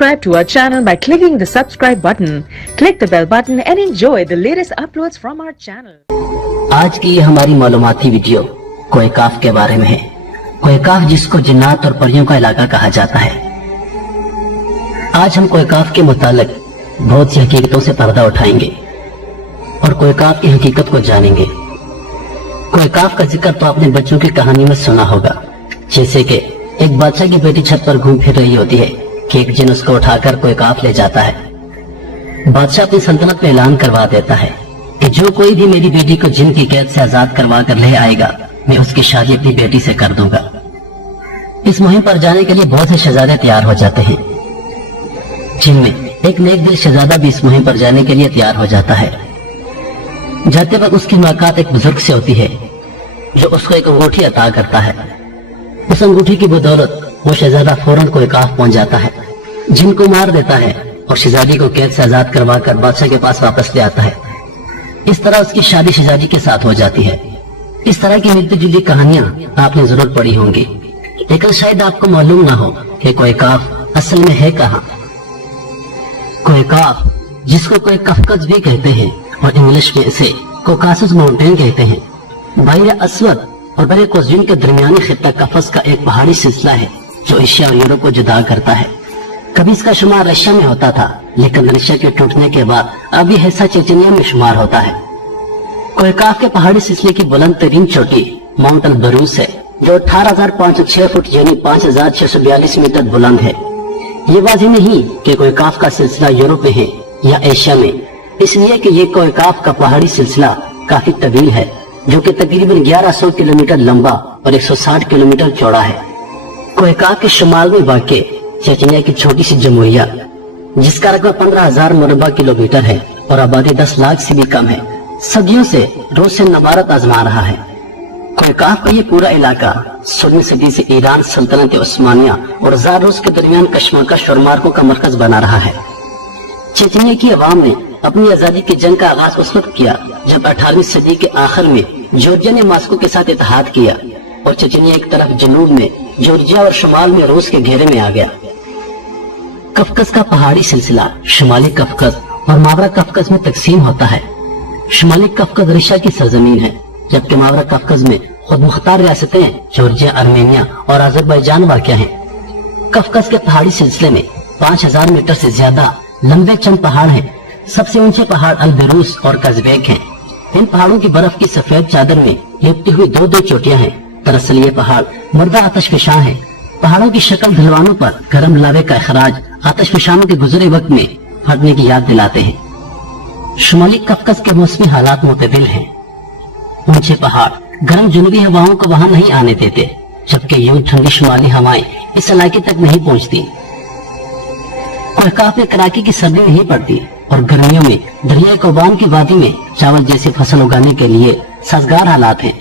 subscribe to our channel by clicking the subscribe button. Click the bell button and enjoy the latest uploads from our channel. आज की ये हमारी मालूमाती video कोयकाफ के बारे में है। कोयकाफ जिसको जिन्नात और परियों का इलाका कहा जाता है। आज हम कोयकाफ के मुतालिक बहुत सी हकीकतों से पर्दा उठाएंगे और कोयकाफ की हकीकत को जानेंगे। कोयकाफ का जिक्र तो आपने बच्चों की कहानी में सुना होगा, जैसे कि एक बादशाह की बेटी छत पर घूम फिर रही होती है कि एक जिन उसको उठाकर कोयकाफ ले जाता है। बादशाह अपनी सल्तनत में ऐलान करवा देता है कि जो कोई भी मेरी बेटी को जिन की कैद से आजाद करवा कर ले आएगा, मैं उसकी शादी अपनी बेटी से कर दूंगा। इस मुहिम पर जाने के लिए बहुत से शहजादे तैयार हो जाते हैं, जिनमें एक नेक दिल शहजादा भी इस मुहिम पर जाने के लिए तैयार हो जाता है। जाते वक्त उसकी मुलाकात एक बुजुर्ग से होती है जो उसको एक अंगूठी अता करता है। उस अंगूठी की बदौलत वो शहजादा फौरन कोयकाफ पहुंच जाता है, जिनको मार देता है और शहजादी को कैद से आजाद करवा कर बादशाह के पास वापस ले आता है। इस तरह उसकी शादी शहजादी के साथ हो जाती है। इस तरह की मिलती जुलती कहानियां आपने जरूर पढ़ी होंगी, लेकिन शायद आपको मालूम ना हो कि कोयकाफ असल में है कहाँ। कोयकाफ जिसको कोई कफकज भी कहते हैं और इंग्लिश में इसे कोकासस माउंटेन कहते हैं, बहर अस्वद और बरे कोस्जिन के दरमियानी खित्ता कफस का एक पहाड़ी सिलसिला है जो एशिया और यूरोप को जुदा करता है। कभी इसका शुमार रशिया में होता था, लेकिन रशिया के टूटने के बाद अब यह हिस्सा चेचनिया में शुमार होता है। कोयकाफ के पहाड़ी सिलसिले की बुलंद तरीन चोटी माउंट अल-बरूस है, जो 18,506 फुट यानी 5,642 मीटर बुलंद है। ये वाज़ेह नहीं कि कोयकाफ का सिलसिला यूरोप में है या एशिया में, इसलिए कि ये कोयकाफ का पहाड़ी सिलसिला काफी तवील है, जो कि तकरीबन 1100 किलोमीटर लंबा और 160 किलोमीटर चौड़ा है। कोयकाफ के शुमाल में वाक़े चेचनिया की छोटी सी जमहूरिया, जिसका रकबा 15,000 मुरबा किलोमीटर है और आबादी 10 लाख से भी कम है, सदियों से रूस से नबारत आजमा रहा है। कोयकाफ का ये पूरा इलाका 16वीं सदी से ईरान सल्तनत उस्मानिया और ज़ार रूस के दरमियान कशमकश और मार्कों का मरकज बना रहा है। चेचनिया की अवाम ने अपनी आजादी की जंग का आगाज उस वक्त किया जब 18वीं सदी के आखिर में जॉर्जिया ने मॉस्को के साथ इत्तेहाद किया और चेचनिया एक तरफ जनूब में जॉर्जिया और शुमाल में रूस के घेरे में आ गया। कफकस का पहाड़ी सिलसिला शुमाली कफकस और मावरा कफकस में तकसीम होता है। शुमाली कफकस रशिया की सरजमीन है, जबकि मावरा कफकस में खुद मुख्तार रियासतें जॉर्जिया, आर्मेनिया और अजरबैजान वाक़या हैं। कफकस के पहाड़ी सिलसिले में 5,000 मीटर से ज्यादा लंबे चंद पहाड़ हैं। सबसे ऊंचे पहाड़ अल-बेरूस और कज़बेक हैं। इन पहाड़ों की बर्फ की सफेद चादर में लिपटी हुई दो चोटियां हैं। दरअसल ये पहाड़ मर्दा आतशफशां है। पहाड़ों की शक्ल ढलवानों पर गर्म लावे का अखराज आतशफशानों के गुजरे वक्त में फटने की याद दिलाते हैं। शुमाली कफकस के मौसमी हालात मुतदिल हैं। ऊंचे पहाड़ गर्म जुनूबी हवाओं को वहां नहीं आने देते, जबकि यूं ठंडी शुमाली हवाएं इस इलाके तक नहीं पहुंचती। कोयकाफ में कड़ाके की सर्दी नहीं पड़ती और गर्मियों में दरिया कोबान की वादी में चावल जैसी फसल उगाने के लिए साजगार हालात हैं।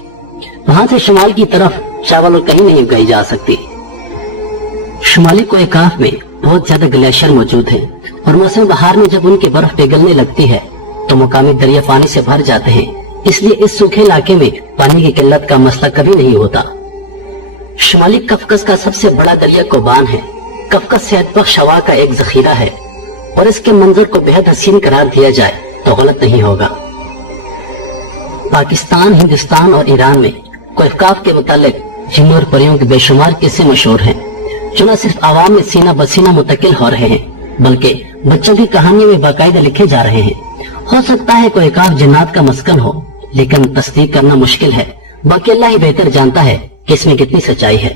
वहां से शुमाल की तरफ चावल और कहीं नहीं उगाई जा सकती। शुमाली कोयकाफ में बहुत ज्यादा ग्लेशियर मौजूद हैं और मौसम बहार में जब उनकी बर्फ पिघलने लगती है तो मुकामी दरिया पानी से भर जाते हैं, इसलिए इस सूखे इलाके में पानी की किल्लत का मसला कभी नहीं होता। शुमाली कफकस का सबसे बड़ा दरिया कोबान है। कफकस सेहतबख्श हवा का एक जखीरा है और इसके मंजर को बेहद हसीन करार दिया जाए तो गलत नहीं होगा। पाकिस्तान, हिंदुस्तान और ईरान में कोयकाफ के मुतालिक जिन और परियों के बेशुमार किस्से मशहूर हैं, जो न सिर्फ आवाम में सीना बसीना मुंतकिल हो रहे हैं, बल्कि बच्चों की कहानियों में बाकायदा लिखे जा रहे हैं। हो सकता है कोयकाफ जन्नत का मस्कन हो, लेकिन तस्दीक करना मुश्किल है। बाकी अल्लाह ही बेहतर जानता है कि इसमें कितनी सच्चाई है।